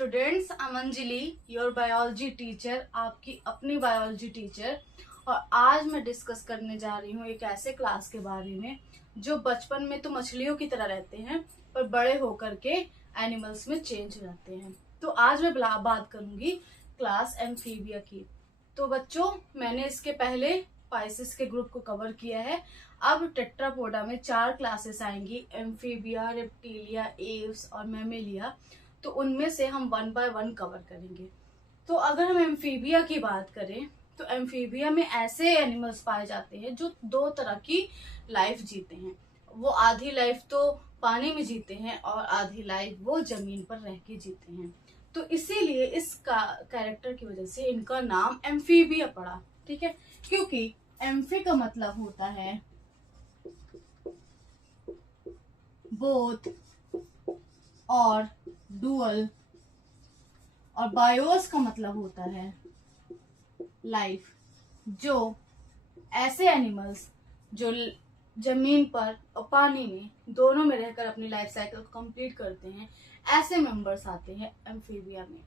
Students, I'm Anjali, your biology teacher, आपकी अपनी biology teacher. और आज मैं डिस्कस करने जा रही हूँ एक ऐसे क्लास के बारे में जो बचपन में तो मछलियों की तरह रहते हैं पर बड़े होकर के एनिमल्स में चेंज हो जाते हैं। तो आज मैं बात करूंगी क्लास एम्फीबिया की। तो बच्चों, मैंने इसके पहले पाइसेस के ग्रुप को कवर किया है। अब टेट्रापोडा में 4 क्लासेस आएंगी, एम्फीबिया, रेप्टिलिया, एव्स और मैमेलिया। तो उनमें से हम 1 बाय 1 कवर करेंगे। तो अगर हम एम्फीबिया की बात करें तो एम्फीबिया में ऐसे एनिमल्स पाए जाते हैं जो 2 तरह की लाइफ जीते हैं। वो आधी लाइफ तो पानी में जीते हैं और आधी लाइफ वो जमीन पर रह के जीते हैं। तो इसीलिए इस कैरेक्टर की वजह से इनका नाम एम्फीबिया पड़ा। ठीक है, क्योंकि एम्फी का मतलब होता है बोथ और डुअल, और बायोस का मतलब होता है लाइफ। जो ऐसे एनिमल्स जो जमीन पर और पानी में दोनों में रहकर अपनी लाइफ साइकिल को कंप्लीट करते हैं, ऐसे मेंबर्स आते हैं एम्फीबिया में।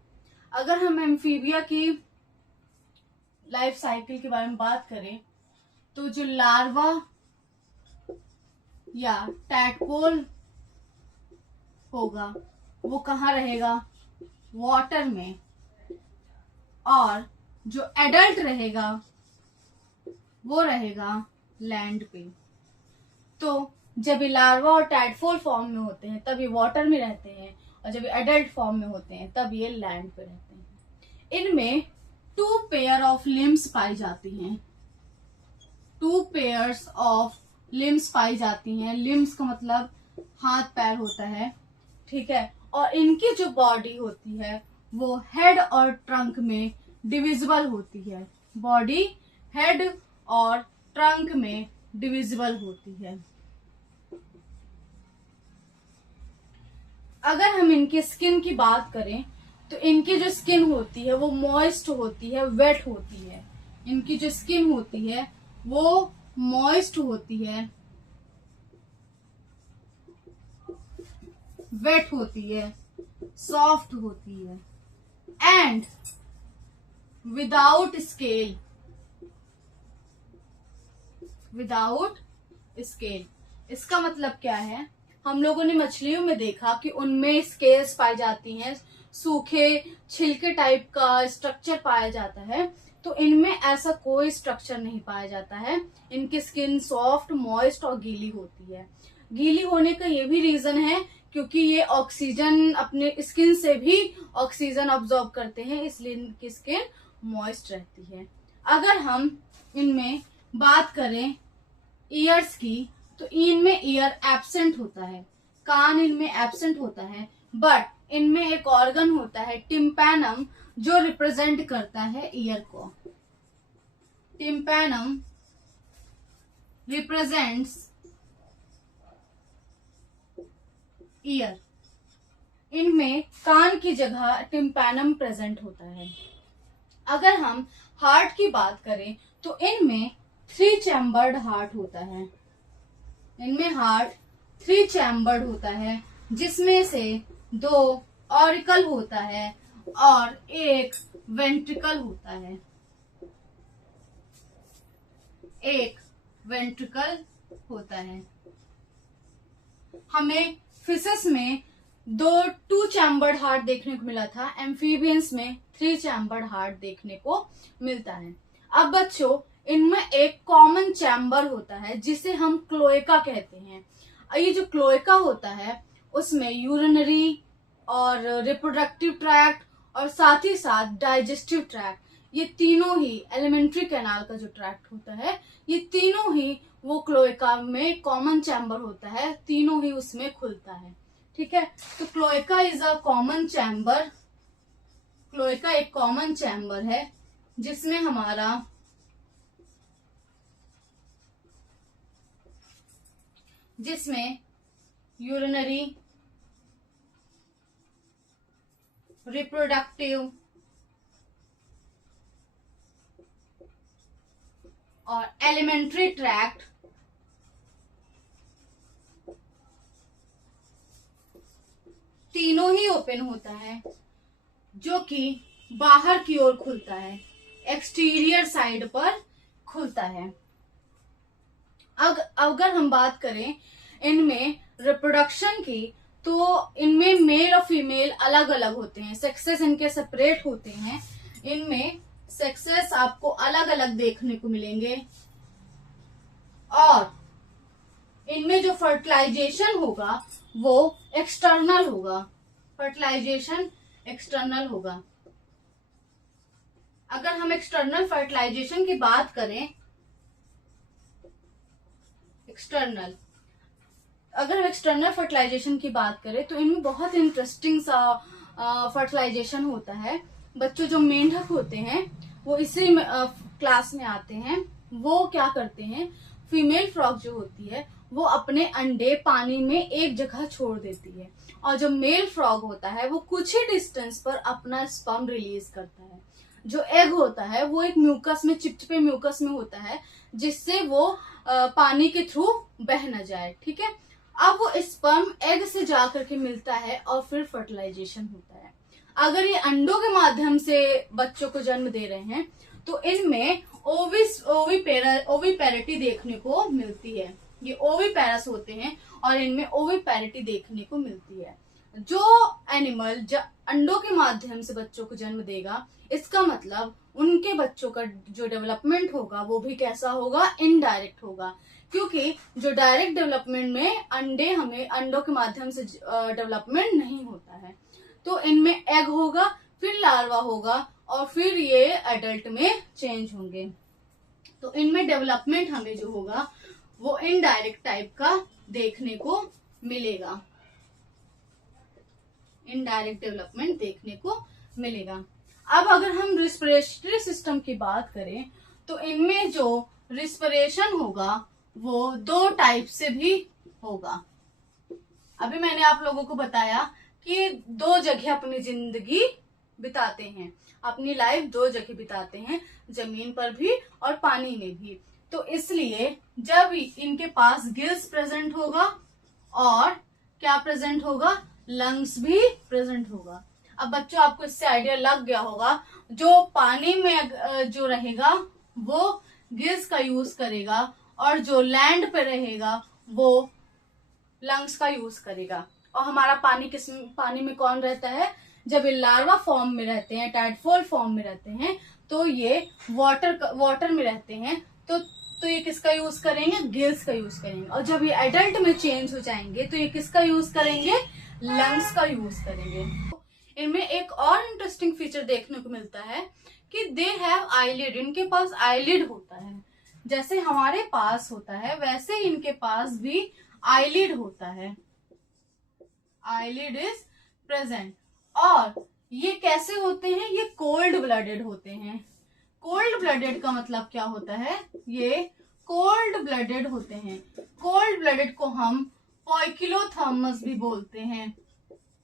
अगर हम एम्फीबिया की लाइफ साइकिल के बारे में बात करें तो जो लार्वा या टैडपोल होगा वो कहाँ रहेगा? वाटर में। और जो एडल्ट रहेगा वो रहेगा लैंड पे। तो जब ये लार्वा और टैडपोल फॉर्म में होते हैं तब ये वाटर में रहते हैं, और जब ये एडल्ट फॉर्म में होते हैं तब ये लैंड पे रहते हैं। इनमें 2 पेयर ऑफ लिम्स पाई जाती हैं। 2 पेयर्स ऑफ लिम्स पाई जाती हैं। लिम्स का मतलब हाथ पैर होता है। ठीक है, और इनकी जो बॉडी होती है वो हेड और ट्रंक में डिविजिबल होती है। बॉडी हेड और ट्रंक में डिविजिबल होती है। अगर हम इनके स्किन की बात करें तो इनकी जो स्किन होती है वो मॉइस्ट होती है, वेट होती है। इनकी जो स्किन होती है वो मॉइस्ट होती है, वेट होती है, सॉफ्ट होती है, and without scale. Without scale इसका मतलब क्या है? हम लोगों ने मछलियों में देखा कि उनमें स्केल्स पाई जाती हैं, सूखे छिलके टाइप का स्ट्रक्चर पाया जाता है। तो इनमें ऐसा कोई स्ट्रक्चर नहीं पाया जाता है। इनकी स्किन सॉफ्ट, मॉइस्ट और गीली होती है। गीली होने का ये भी रीजन है क्योंकि ये ऑक्सीजन, अपने स्किन से भी ऑक्सीजन ऑब्जॉर्ब करते हैं, इसलिए इनकी स्किन मॉइस्ट रहती है। अगर हम इनमें बात करें ईयर्स की तो इनमें ईयर एब्सेंट होता है, कान इनमें एब्सेंट होता है। बट इनमें एक ऑर्गन होता है टिम्पैनम जो रिप्रेजेंट करता है ईयर को। Tympanum represents year. इनमें कान की जगह टिम्पैनम प्रेजेंट होता है। अगर हम हार्ट की बात करें तो इनमें 3 चैम्बर्ड हार्ट होता है। इनमें हार्ट 3 चैम्बर्ड होता है, जिसमें से 2 ऑरिकल होता है और 1 वेंट्रिकल होता है। 1 वेंट्रिकल होता है। हमें फिशेस में 2 चैम्बर्ड हार्ट देखने को मिला था, एम्फीबियंस में 3 चैम्बर्ड हार्ट देखने को मिलता है। अब बच्चों, इनमें एक कॉमन चैम्बर होता है जिसे हम क्लोएका कहते हैं। ये जो क्लोएका होता है उसमें यूरिनरी और रिप्रोडक्टिव ट्रैक्ट और साथ ही साथ डाइजेस्टिव ट्रैक्ट, ये तीनों ही, एलिमेंट्री कैनाल का जो ट्रैक्ट होता है, ये तीनों ही वो क्लोएका में कॉमन चैम्बर होता है, तीनों ही उसमें खुलता है। ठीक है, तो cloaca is a common chamber. Cloaca एक कॉमन चैम्बर है जिसमें जिसमें यूरिनरी, रिप्रोडक्टिव और एलिमेंट्री ट्रैक्ट तीनों ही ओपन होता है। जो कि बाहर की ओर खुलता है, एक्सटीरियर साइड पर खुलता है। अगर हम बात करें इनमें रिप्रोडक्शन की, तो इनमें मेल और फीमेल अलग अलग होते हैं, सेक्सेस इनके सेपरेट होते हैं। इनमें सेक्सेस आपको अलग अलग देखने को मिलेंगे और इनमें जो फर्टिलाइजेशन होगा वो एक्सटर्नल होगा। फर्टिलाइजेशन एक्सटर्नल होगा। अगर हम एक्सटर्नल फर्टिलाइजेशन की बात करें, अगर हम एक्सटर्नल फर्टिलाइजेशन की बात करें तो इनमें बहुत इंटरेस्टिंग सा फर्टिलाइजेशन होता है। बच्चों जो मेंढक होते हैं वो इसी क्लास में आते हैं। वो क्या करते हैं, फीमेल फ्रॉग जो होती है वो अपने अंडे पानी में एक जगह छोड़ देती है, और जो मेल फ्रॉग होता है वो कुछ ही डिस्टेंस पर अपना स्पर्म रिलीज करता है। जो एग होता है वो एक म्यूकस में, चिपचिपे म्यूकस में होता है, जिससे वो पानी के थ्रू बह न जाए। ठीक है, अब वो स्पर्म एग से जाकर के मिलता है और फिर फर्टिलाइजेशन होता है। अगर ये अंडों के माध्यम से बच्चों को जन्म दे रहे हैं तो इनमें ओविपेरिटी देखने को मिलती है। ये ओविपेरस होते हैं और इनमें ओविपेरिटी देखने को मिलती है। जो एनिमल अंडों के माध्यम से बच्चों को जन्म देगा, इसका मतलब उनके बच्चों का जो डेवलपमेंट होगा वो भी कैसा होगा, इनडायरेक्ट होगा। क्योंकि जो डायरेक्ट डेवलपमेंट में अंडों के माध्यम से डेवलपमेंट नहीं होता है। तो इनमें एग होगा, फिर लार्वा होगा और फिर ये एडल्ट में चेंज होंगे। तो इनमें डेवलपमेंट हमें जो होगा वो इनडायरेक्ट टाइप का देखने को मिलेगा। इनडायरेक्ट डेवलपमेंट देखने को मिलेगा। अब अगर हम रिस्पिरेटरी सिस्टम की बात करें तो इनमें जो रिस्पिरेशन होगा वो दो टाइप से भी होगा। अभी मैंने आप लोगों को बताया कि दो जगह अपनी जिंदगी बिताते हैं, अपनी लाइफ दो जगह बिताते हैं, जमीन पर भी और पानी में भी। तो इसलिए जब इनके पास गिल्स प्रेजेंट होगा और क्या प्रेजेंट होगा, लंग्स भी प्रेजेंट होगा। अब बच्चों आपको इससे आइडिया लग गया होगा, जो पानी में जो रहेगा वो गिल्स का यूज करेगा और जो लैंड पे रहेगा वो लंग्स का यूज करेगा। और हमारा पानी में कौन रहता है, जब ये लार्वा फॉर्म में रहते हैं, टाइडफॉल फॉर्म में रहते हैं, तो ये वाटर में रहते हैं। तो ये किसका यूज करेंगे, गिल्स का यूज करेंगे। और जब ये एडल्ट में चेंज हो जाएंगे तो ये किसका यूज करेंगे, लंग्स का यूज करेंगे। इनमें एक और इंटरेस्टिंग फीचर देखने को मिलता है कि दे हैव आईलिड। इनके पास आईलिड होता है, जैसे हमारे पास होता है वैसे इनके पास भी आईलिड होता है। Eyelid is present. और ये कैसे होते हैं, ये कोल्ड ब्लडेड होते हैं। कोल्ड ब्लडेड का मतलब क्या होता है, ये कोल्ड ब्लडेड होते हैं। कोल्ड ब्लडेड को हम पोइकिलोथर्मस भी बोलते हैं,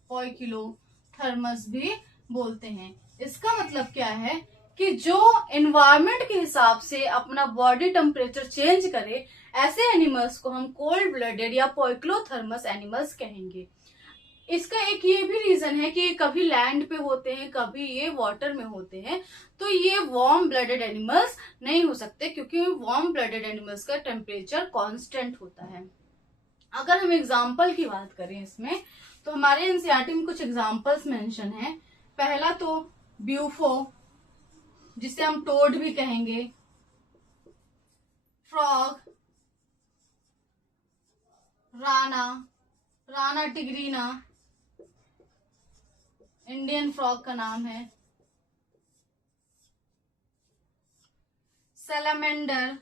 पोइकिलोथर्मस भी बोलते हैं। इसका मतलब क्या है कि जो एनवायरमेंट के हिसाब से अपना बॉडी टेम्परेचर चेंज करे, ऐसे एनिमल्स को हम कोल्ड ब्लडेड या पोइकिलोथर्मस एनिमल्स कहेंगे। इसका एक ये भी रीजन है कि कभी लैंड पे होते हैं, कभी ये वाटर में होते हैं, तो ये वार्म ब्लडेड एनिमल्स नहीं हो सकते, क्योंकि वार्म ब्लडेड एनिमल्स का टेम्परेचर कांस्टेंट होता है। अगर हम एग्जाम्पल की बात करें इसमें, तो हमारे एनसीईआरटी में कुछ एग्जाम्पल्स मेंशन है। पहला तो ब्यूफो, जिसे हम टोड भी कहेंगे, frog, Rana tigrina, Indian frog का नाम है, सैलामेंडर,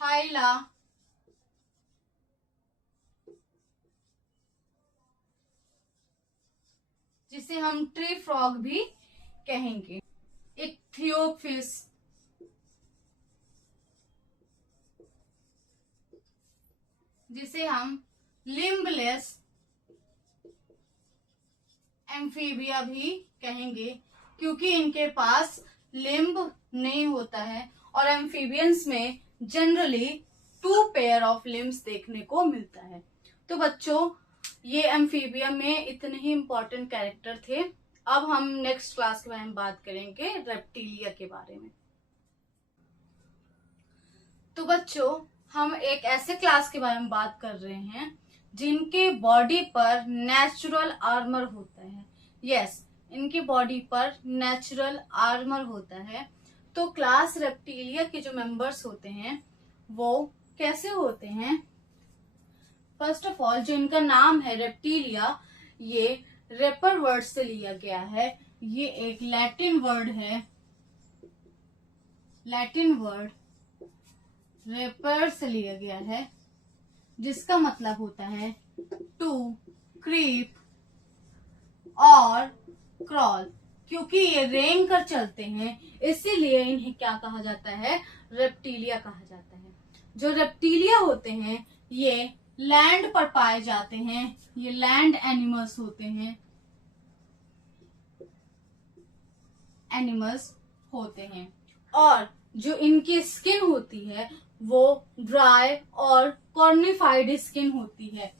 हाइला, जिसे हम ट्री फ्रॉग भी कहेंगे, इक्थियोफिस, जिसे हम लिम्बलेस एम्फीबिया भी कहेंगे, क्योंकि इनके पास लिम्ब नहीं होता है। और एम्फीबियंस में जनरली 2 पेयर ऑफ लिम्स देखने को मिलता है। तो बच्चों ये एम्फीबिया में इतने ही इंपॉर्टेंट कैरेक्टर थे। अब हम नेक्स्ट क्लास के बारे में बात करेंगे, रेप्टिलिया के बारे में। तो बच्चों हम एक ऐसे क्लास के बारे में बात कर रहे हैं जिनके बॉडी पर नेचुरल आर्मर होता है। यस, इनकी बॉडी पर नेचुरल आर्मर होता है। तो क्लास रेप्टिलिया के जो मेंबर्स होते हैं वो कैसे होते हैं? फर्स्ट ऑफ ऑल जो इनका नाम है रेप्टिलिया, ये रेपर वर्ड से लिया गया है। ये एक लैटिन वर्ड है, लैटिन वर्ड रेपर से लिया गया है, जिसका मतलब होता है टू क्रीप और क्रॉल। क्योंकि ये रेंग कर चलते हैं इसीलिए इन्हें क्या कहा जाता है? रेप्टिलिया कहा जाता है। जो रेप्टिलिया होते हैं ये लैंड पर पाए जाते हैं, ये लैंड एनिमल्स होते हैं, एनिमल्स होते हैं। और जो इनकी स्किन होती है वो ड्राई और कॉर्निफाइड स्किन होती है।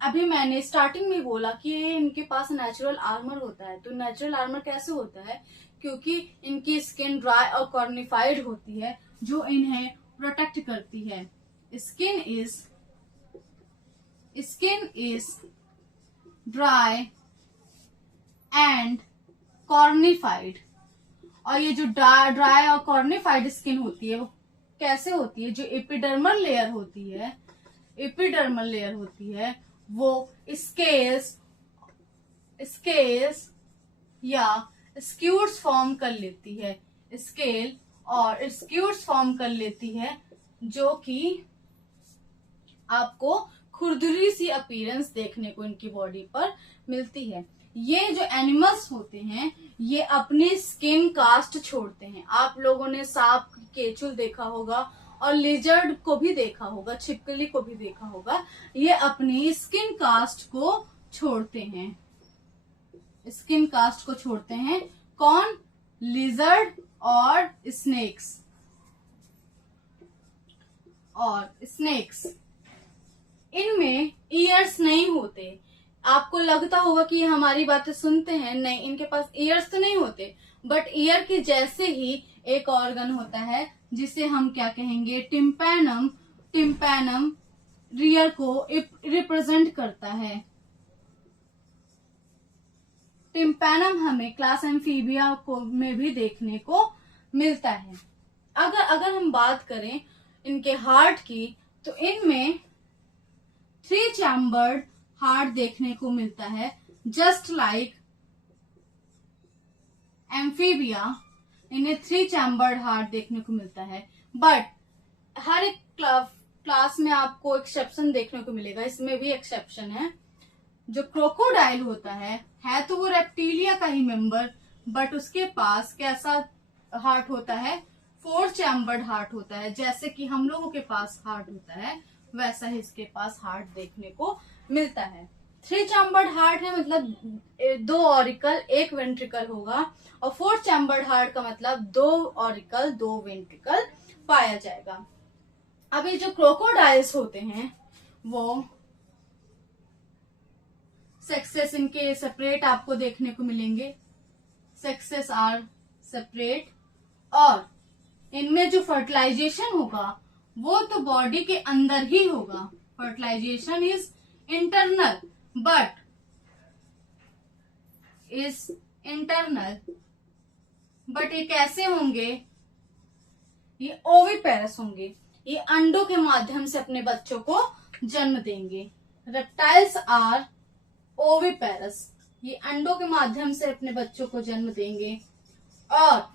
अभी मैंने स्टार्टिंग में बोला कि इनके पास नेचुरल आर्मर होता है। तो नेचुरल आर्मर कैसे होता है? क्योंकि इनकी स्किन ड्राई और कॉर्निफाइड होती है जो इन्हें प्रोटेक्ट करती है। Skin is dry and cornified. और ये जो ड्राई और कॉर्निफाइड स्किन होती है वो कैसे होती है? जो एपिडर्मल लेयर होती है वो स्केल्स या स्क्यूट्स फॉर्म कर लेती है, स्केल और स्क्यूट्स फॉर्म कर लेती है, जो कि आपको खुरदुरी सी अपीयरेंस देखने को इनकी बॉडी पर मिलती है। ये जो एनिमल्स होते हैं ये अपनी स्किन कास्ट छोड़ते हैं। आप लोगों ने सांप, केचुल देखा होगा और लिजर्ड को भी देखा होगा, छिपकली को भी देखा होगा। ये अपनी स्किन कास्ट को छोड़ते हैं, स्किन कास्ट को छोड़ते हैं। कौन? लिजर्ड और स्नेक्स। इनमें ईयर्स नहीं होते। आपको लगता होगा कि हमारी बातें सुनते हैं, नहीं, इनके पास ईयर्स तो नहीं होते, बट ईयर के जैसे ही एक ऑर्गन होता है जिसे हम क्या कहेंगे? टिम्पैनम रियर को रिप्रेजेंट करता है। टिम्पैनम हमें क्लास एम्फीबिया को में भी देखने को मिलता है। अगर हम बात करें इनके हार्ट की, तो इनमें 3 चैम्बर्ड हार्ट देखने को मिलता है। जस्ट लाइक एम्फीबिया इन्हें 3 चैम्बर्ड हार्ट देखने को मिलता है। बट हर एक क्लास में आपको एक्सेप्शन देखने को मिलेगा, इसमें भी एक्सेप्शन है। जो क्रोकोडाइल होता है तो वो रेप्टिलिया का ही मेंबर, बट उसके पास कैसा हार्ट होता है? 4 चैम्बर्ड हार्ट होता है। जैसे कि हम लोगों के पास हार्ट होता है वैसा ही इसके पास हार्ट देखने को मिलता है। 3 चैम्बर्ड हार्ट है मतलब 2 ऑरिकल 1 वेंट्रिकल होगा, और 4 चैम्बर्ड हार्ट का मतलब 2 ऑरिकल 2 वेंट्रिकल पाया जाएगा। अभी जो क्रोकोडाइल्स होते हैं वो सेक्सेस इनके सेपरेट आपको देखने को मिलेंगे, सेक्सेस आर सेपरेट। और इनमें जो फर्टिलाइजेशन होगा वो तो बॉडी के अंदर ही होगा। फर्टिलाइजेशन इज इंटरनल, बट ये कैसे होंगे? ये ओविपेरस होंगे। ये अंडों के माध्यम से अपने बच्चों को जन्म देंगे। रेप्टाइल्स आर ओविपेरस, ये अंडों के माध्यम से अपने बच्चों को जन्म देंगे। और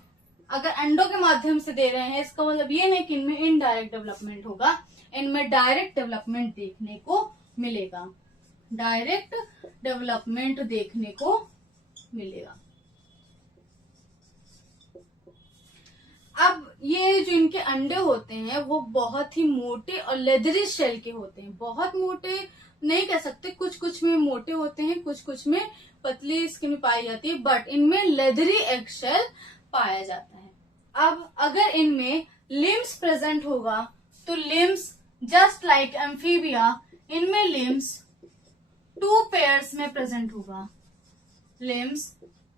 अगर अंडों के माध्यम से दे रहे हैं इसका मतलब ये नहीं कि इनमें इनडायरेक्ट डेवलपमेंट होगा, इनमें डायरेक्ट डेवलपमेंट देखने को मिलेगा, डायरेक्ट डेवलपमेंट देखने को मिलेगा। अब ये जो इनके अंडे होते हैं वो बहुत ही मोटे और लेदरी शेल के होते हैं। बहुत मोटे नहीं कह सकते, कुछ कुछ में मोटे होते हैं, कुछ कुछ में पतली स्किन पाई जाती है, बट इनमें लेदरी एग शेल पाया जाता है। अब अगर इनमें लिम्स प्रेजेंट होगा तो लिम्स जस्ट लाइक एम्फीबिया, इनमें लिम्स 2 पेयर्स में प्रेजेंट होगा। लिम्स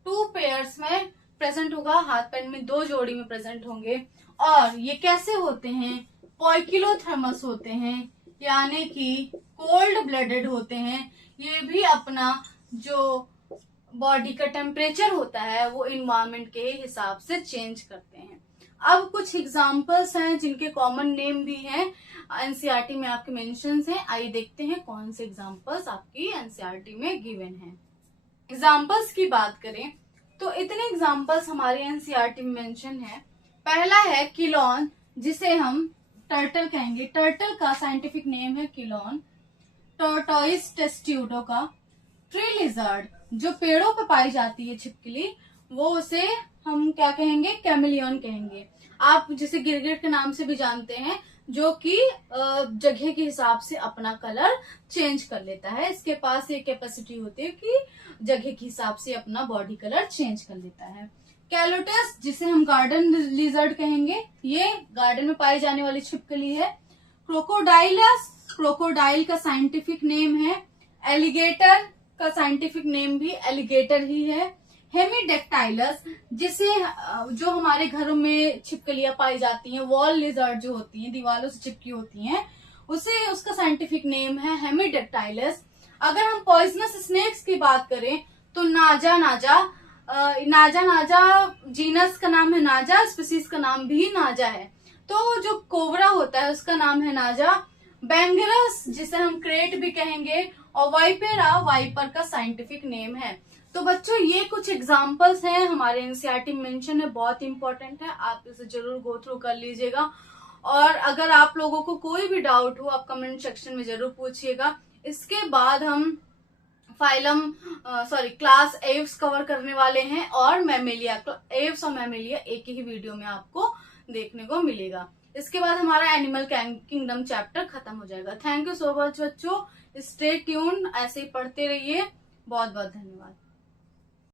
2 पेयर्स में प्रेजेंट होगा, हाथ पैर में 2 जोड़ी में प्रेजेंट होंगे। और ये कैसे होते हैं? पोइकिलोथर्मस होते हैं, यानी कि कोल्ड ब्लडेड होते हैं। ये भी अपना जो बॉडी का टेम्परेचर होता है वो इन्वायरमेंट के हिसाब से चेंज करते हैं। अब कुछ एग्जांपल्स हैं जिनके कॉमन नेम भी हैं, एनसीईआरटी में आपके मेंशंस हैं। आइए देखते हैं कौन से एग्जांपल्स आपकी एनसीईआरटी में गिवन हैं। एग्जांपल्स की बात करें तो इतने एग्जांपल्स हमारे एनसीईआरटी में मेंशन है। पहला है किलोन, जिसे हम टर्टल कहेंगे। टर्टल का साइंटिफिक नेम है किलोन। टोर्टोइस टेस्ट्यूडो का। ट्री लिजर्ड, जो पेड़ों पर पाई जाती है छिपकली, वो उसे हम क्या कहेंगे? कैमिलियन कहेंगे। आप जिसे गिरगिट के नाम से भी जानते हैं, जो कि जगह के हिसाब से अपना कलर चेंज कर लेता है। इसके पास ये कैपेसिटी होती है कि जगह के हिसाब से अपना बॉडी कलर चेंज कर लेता है। कैलोटस, जिसे हम गार्डन लिजर्ड कहेंगे, ये गार्डन में पाई जाने वाली छिपकली है। क्रोकोडाइलस, क्रोकोडाइल का साइंटिफिक नेम है। एलिगेटर का साइंटिफिक नेम भी एलिगेटर ही है। हेमीडेक्टाइलस, जिसे जो हमारे घरों में छिपकलियां पाई जाती हैं, वॉल लिजर्ड जो होती हैं, दीवारों से चिपकी होती हैं, उसे उसका साइंटिफिक नेम है हेमीडेक्टाइलस। अगर हम पॉइजनस स्नेक्स की बात करें तो नाजा नाजा, नाजा नाजा जीनस का नाम है नाजा, स्पीसीज का नाम भी नाजा है। तो जो कोबरा होता है उसका नाम है नाजा। बेंगरस, जिसे हम क्रेट भी कहेंगे, और वाइपेरा वाइपर का साइंटिफिक नेम है। तो बच्चों ये कुछ एग्जांपल्स हैं, हमारे एनसीईआरटी में मेंशन है, बहुत इंपॉर्टेंट है, आप इसे जरूर गो थ्रू कर लीजिएगा। और अगर आप लोगों को कोई भी डाउट हो आप कमेंट सेक्शन में जरूर पूछिएगा। इसके बाद हम क्लास एव्स कवर करने वाले हैं, और मैमेलिया, एव्स और मैमेलिया एक ही वीडियो में आपको देखने को मिलेगा। इसके बाद हमारा एनिमल किंगडम चैप्टर खत्म हो जाएगा। थैंक यू सो मच बच्चों, स्टे ट्यून, ऐसे ही पढ़ते रहिए। बहुत बहुत धन्यवाद।